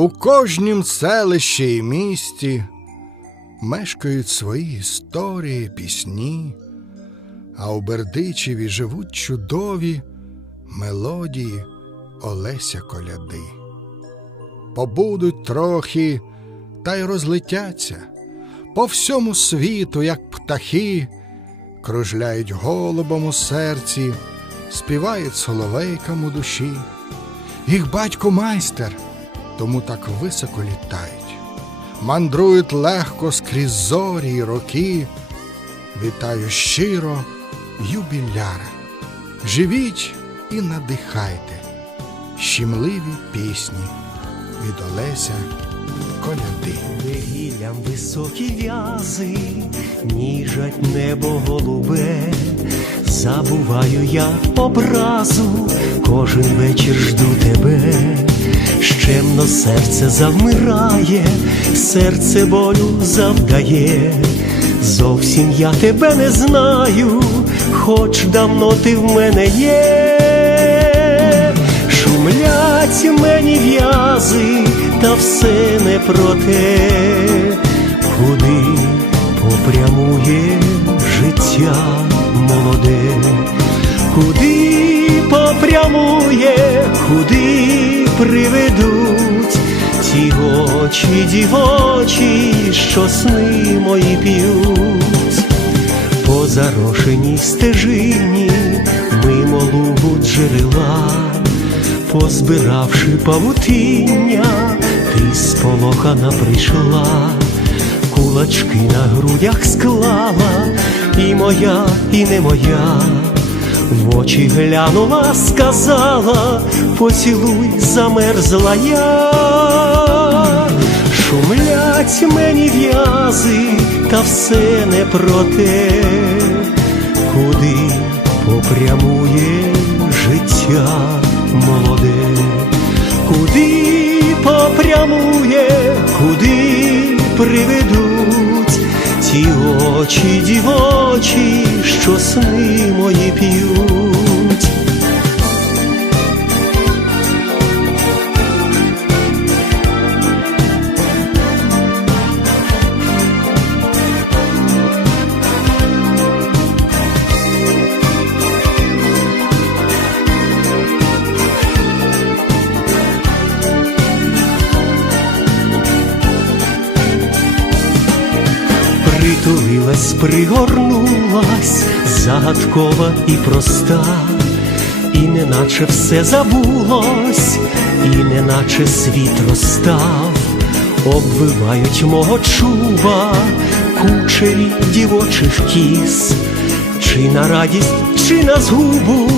У кожнім селищі і місті мешкають свої історії, пісні, а у Бердичеві живуть чудові мелодії Олеся Коляди. Побудуть трохи та й розлетяться по всьому світу, як птахи, кружляють голубом у серці, співають соловейкам у душі. Їх батько майстер, тому так високо літають, мандрують легко скрізь зорі й роки. Вітаю щиро, юбіляра, живіть і надихайте. Щемливі пісні від Олеся Коляди. Вигіллям високі в'язи, ніжать небо голубе, забуваю я образу, кожен вечір жду тебе, щемно серце завмирає, серце болю завдає, зовсім я тебе не знаю, хоч давно ти в мене є. Шумлять мені в'язи, та все не про те, куди попрямує життя молоде, куди попрямує, куди очі дівочі, що сни мої п'ють по зарошеній стежині, мимо лугу джерела, позбиравши павутиння, ти сполохана прийшла, кулачки на грудях склала, і моя, і не моя. В очі глянула, сказала, поцілуй замерзла я. Шумлять мені в'язи, та все не про те, куди попрямує життя молоде, куди попрямує, куди приведуть ті очі дівочі, що сни мої п'ють. Притулилась, пригорнулась, загадкова і проста, і неначе все забулось, і неначе світ розстав, обвивають мого чуба кучері дівочих кіз, чи на радість, чи на згубу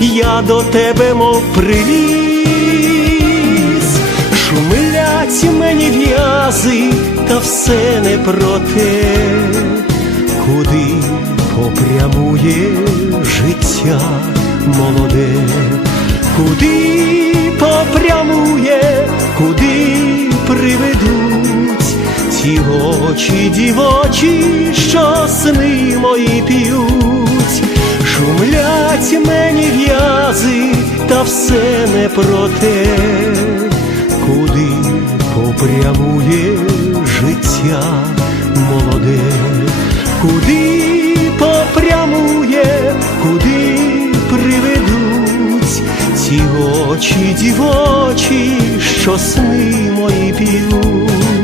я до тебе, мов привіз. Шумлять мені в'язи, та все не про те, куди попрямує життя молоде, куди попрямує, куди приведуть ті очі дівочі, що сни мої п'ють, шумлять мені в'язи, та все не про те куди попрямує життя молоде, куди попрямує, куди приведуть ці очі дівочі, що сни мої п'ють.